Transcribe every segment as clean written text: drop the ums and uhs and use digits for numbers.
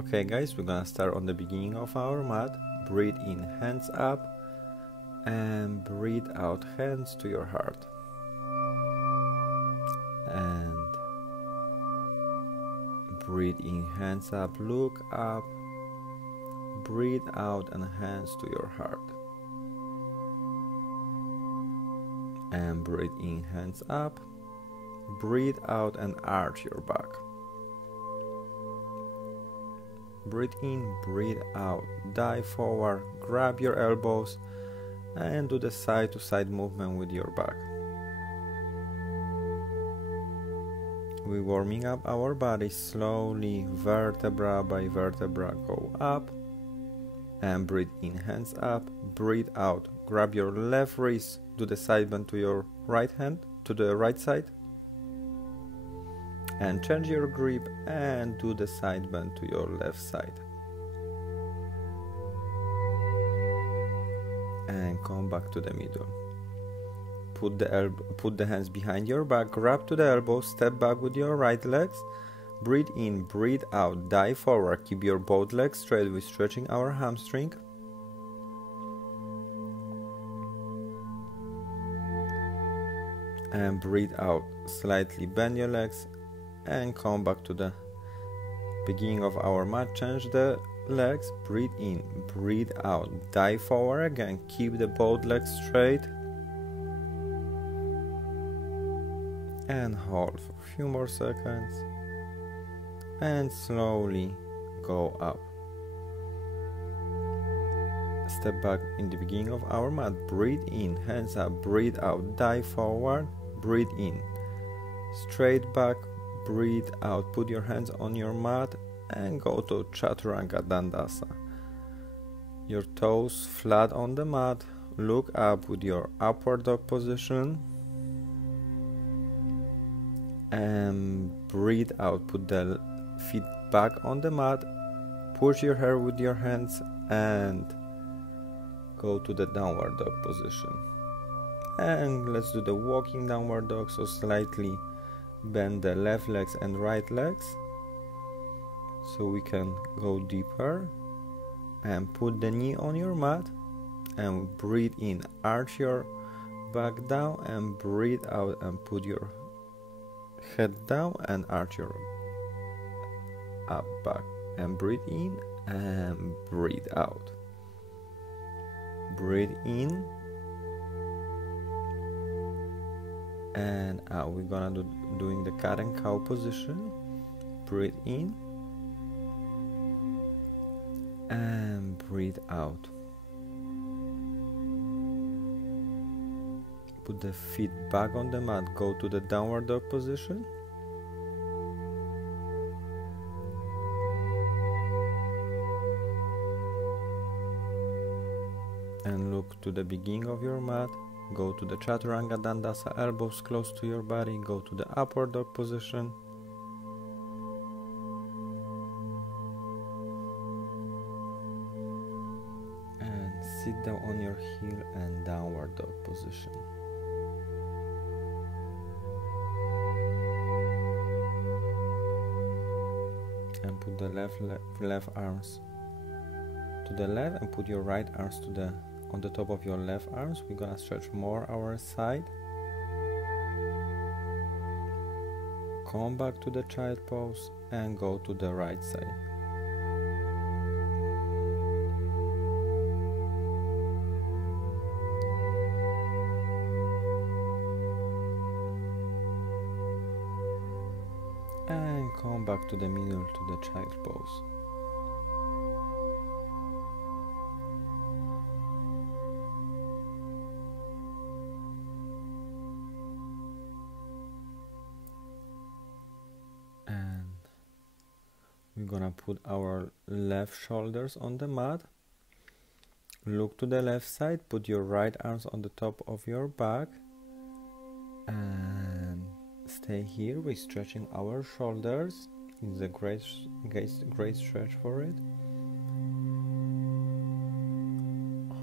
Okay guys, we're gonna start on the beginning of our mat. Breathe in, hands up, and breathe out, hands to your heart. And breathe in, hands up, look up. Breathe out and hands to your heart. And breathe in, hands up. Breathe out and arch your back. Breathe in, breathe out, dive forward, grab your elbows and do the side to side movement with your back. We're warming up our body slowly, vertebra by vertebra, go up and breathe in, hands up, breathe out, grab your left wrist, do the side bend to your right hand, to the right side. And change your grip and do the side bend to your left side. And come back to the middle. Put the hands behind your back, grab to the elbow, step back with your right legs. Breathe in, breathe out, dive forward. Keep your both legs straight. We're stretching our hamstring. And breathe out, slightly bend your legs. And come back to the beginning of our mat. Change the legs, breathe in, breathe out, dive forward again, keep the both legs straight and hold for a few more seconds and slowly go up. Step back in the beginning of our mat, breathe in, hands up, breathe out, dive forward, breathe in, straight back, breathe out, put your hands on your mat and go to Chaturanga Dandasana. Your toes flat on the mat, look up with your upward dog position and breathe out, put the feet back on the mat, push your hair with your hands and go to the downward dog position. And let's do the walking downward dog, so slightly bend the left legs and right legs so we can go deeper, and put the knee on your mat and breathe in, arch your back down and breathe out and put your head down and arch your up back and breathe in and breathe out. Breathe in and out. We're gonna doing the cat and cow position. Breathe in and breathe out. Put the feet back on the mat, go to the downward dog position and look to the beginning of your mat. Go to the Chaturanga Dandasana, elbows close to your body, go to the upward dog position. And sit down on your heel and downward dog position. And put the left arms to the left and put your right arms to the on the top of your left arms. We're gonna stretch more our side. Come back to the child pose and go to the right side. And come back to the middle to the child pose. We're gonna put our left shoulders on the mat. Look to the left side, put your right arms on the top of your back and stay here. We're stretching our shoulders. It's a great stretch for it.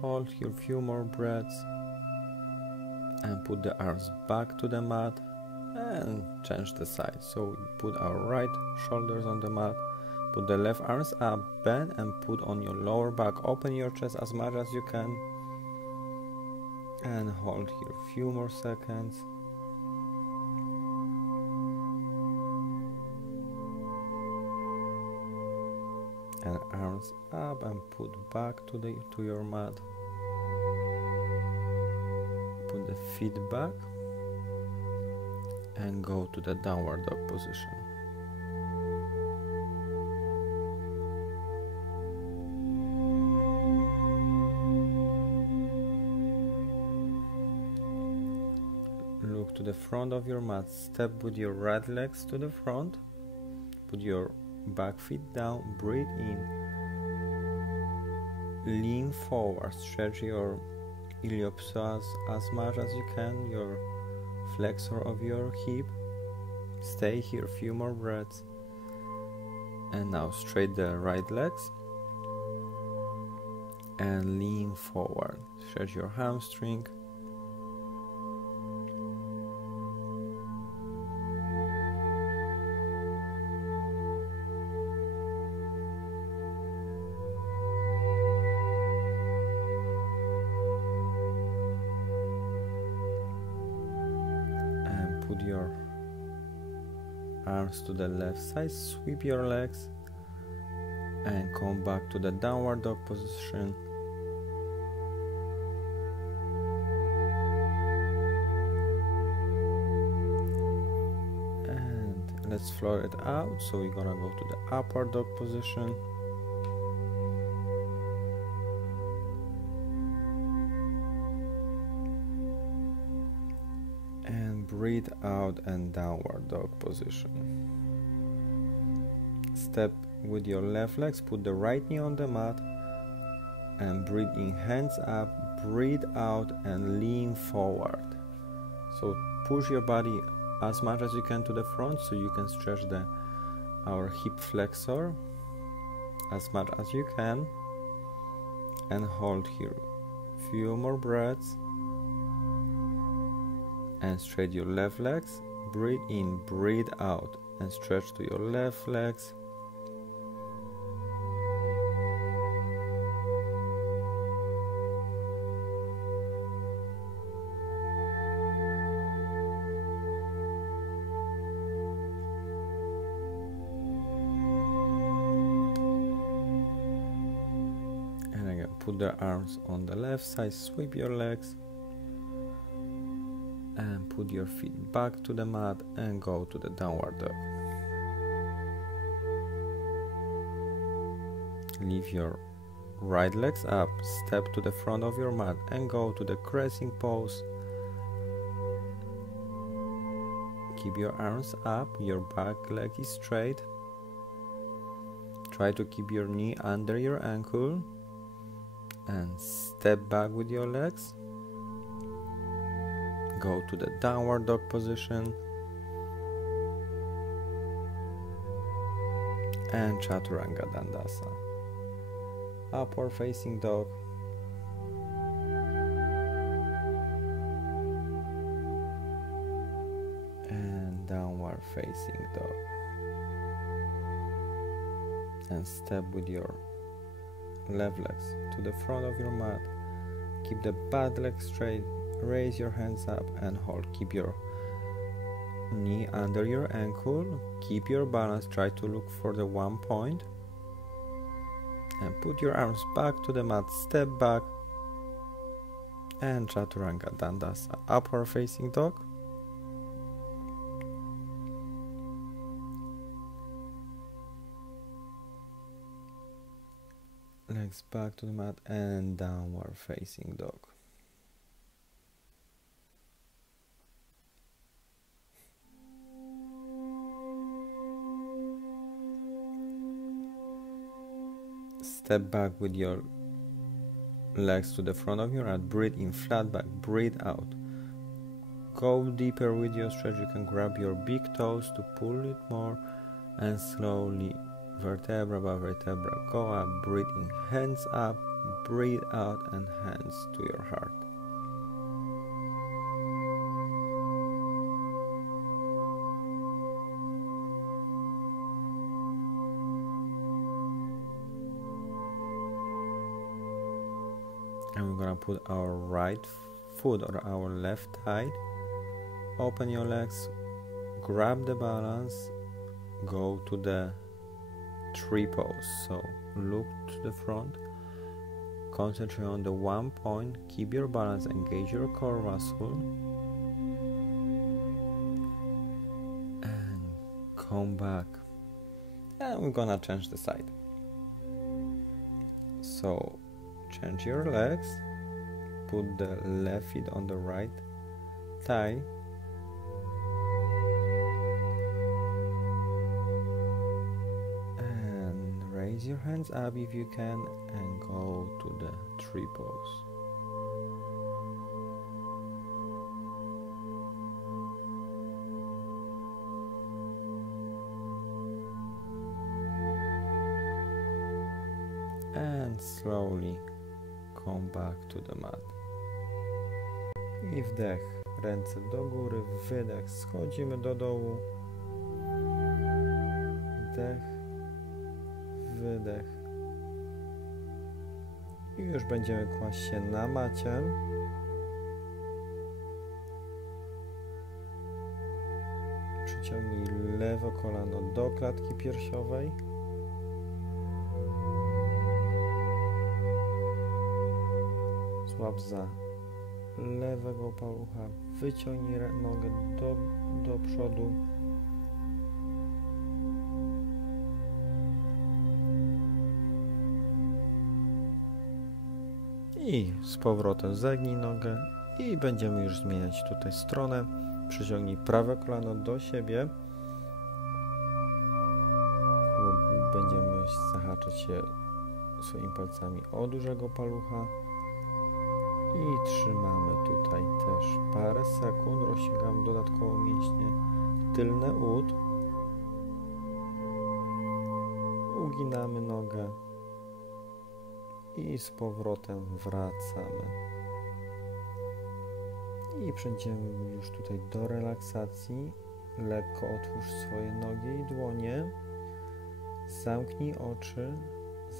Hold here a few more breaths and put the arms back to the mat and change the side. So we put our right shoulders on the mat, Put the left arms up, bend and put on your lower back. Open your chest as much as you can. And hold here a few more seconds. And arms up and put back to your mat. Put the feet back and go to the downward dog position. Look to the front of your mat. Step with your right legs to the front. Put your back feet down. Breathe in. Lean forward. Stretch your iliopsoas as much as you can. Your flexor of your hip. Stay here a few more breaths. And now straight the right legs. And lean forward. Stretch your hamstring. Put your arms to the left side, sweep your legs and come back to the downward dog position. And let's floor it out. So we're gonna go to the upward dog position. Breathe out and downward dog position. Step with your left legs, put the right knee on the mat and breathe in, hands up, breathe out and lean forward. So push your body as much as you can to the front so you can stretch our hip flexor as much as you can, and hold here few more breaths. And straight your left legs. Breathe in, breathe out, and stretch to your left legs. And again, put the arms on the left side, sweep your legs. And put your feet back to the mat and go to the downward dog. Leave your right legs up, step to the front of your mat and go to the crescent pose. Keep your arms up, your back leg is straight. Try to keep your knee under your ankle and step back with your legs. Go to the downward dog position and Chaturanga Dandasa. Upward facing dog and downward facing dog. And step with your left legs to the front of your mat. Keep the back leg straight. Raise your hands up and hold. Keep your knee under your ankle. Keep your balance. Try to look for the 1 point. And put your arms back to the mat. Step back. And Chaturanga Dandasa. Upward facing dog. Legs back to the mat and downward facing dog. Step back with your legs to the front of your mat. Breathe in, flat back, breathe out. Go deeper with your stretch. You can grab your big toes to pull it more and slowly, vertebra by vertebra, go up. Breathe in, hands up, breathe out and hands to your heart. And we're gonna put our right foot or our left thigh. Open your legs, grab the balance, go to the tree pose. So look to the front, concentrate on the one point, keep your balance, engage your core muscle, and come back. And we're gonna change the side. So change your legs, put the left foot on the right thigh, and raise your hands up if you can and go to the tree pose. And slowly come back to the mat. I wdech, ręce do góry, wydech, schodzimy do dołu. Wdech, wydech. I już będziemy kłaść się na macie. Przyciągnij lewe kolano do klatki piersiowej. Złap za lewego palucha, wyciągnij nogę do przodu. I z powrotem zegnij nogę i będziemy już zmieniać tutaj stronę. Przyciągnij prawe kolano do siebie, bo będziemy zahaczać się swoimi palcami o dużego palucha. I trzymamy tutaj też parę sekund, rozciągamy dodatkowo mięśnie tylne ud, uginamy nogę i z powrotem wracamy. I przejdziemy już tutaj do relaksacji. Lekko otwórz swoje nogi i dłonie, zamknij oczy.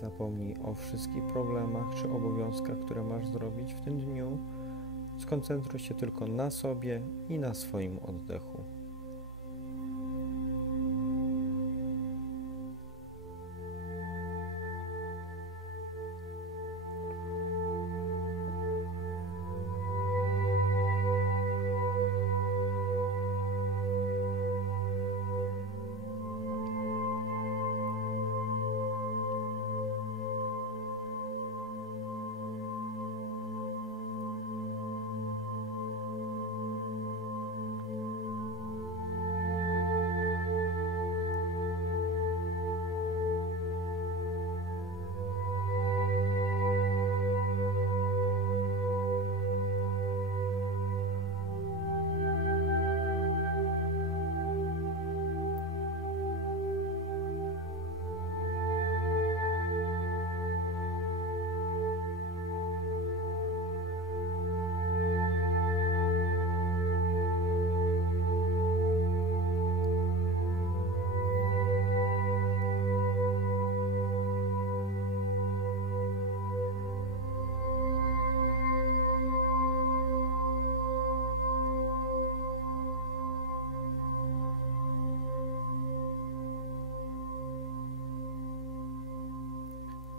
Zapomnij o wszystkich problemach czy obowiązkach, które masz zrobić w tym dniu. Skoncentruj się tylko na sobie i na swoim oddechu.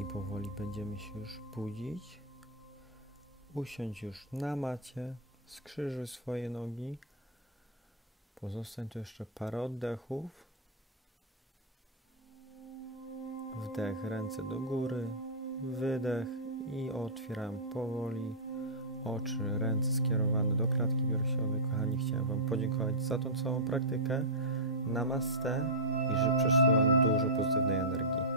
I powoli będziemy się już budzić. Usiądź już na macie, skrzyżuj swoje nogi. Pozostań tu jeszcze parę oddechów. Wdech, ręce do góry, wydech i otwieram powoli oczy, ręce skierowane do klatki piersiowej. Kochani, chciałem Wam podziękować za tą całą praktykę. Namaste i życzę Wam dużo pozytywnej energii.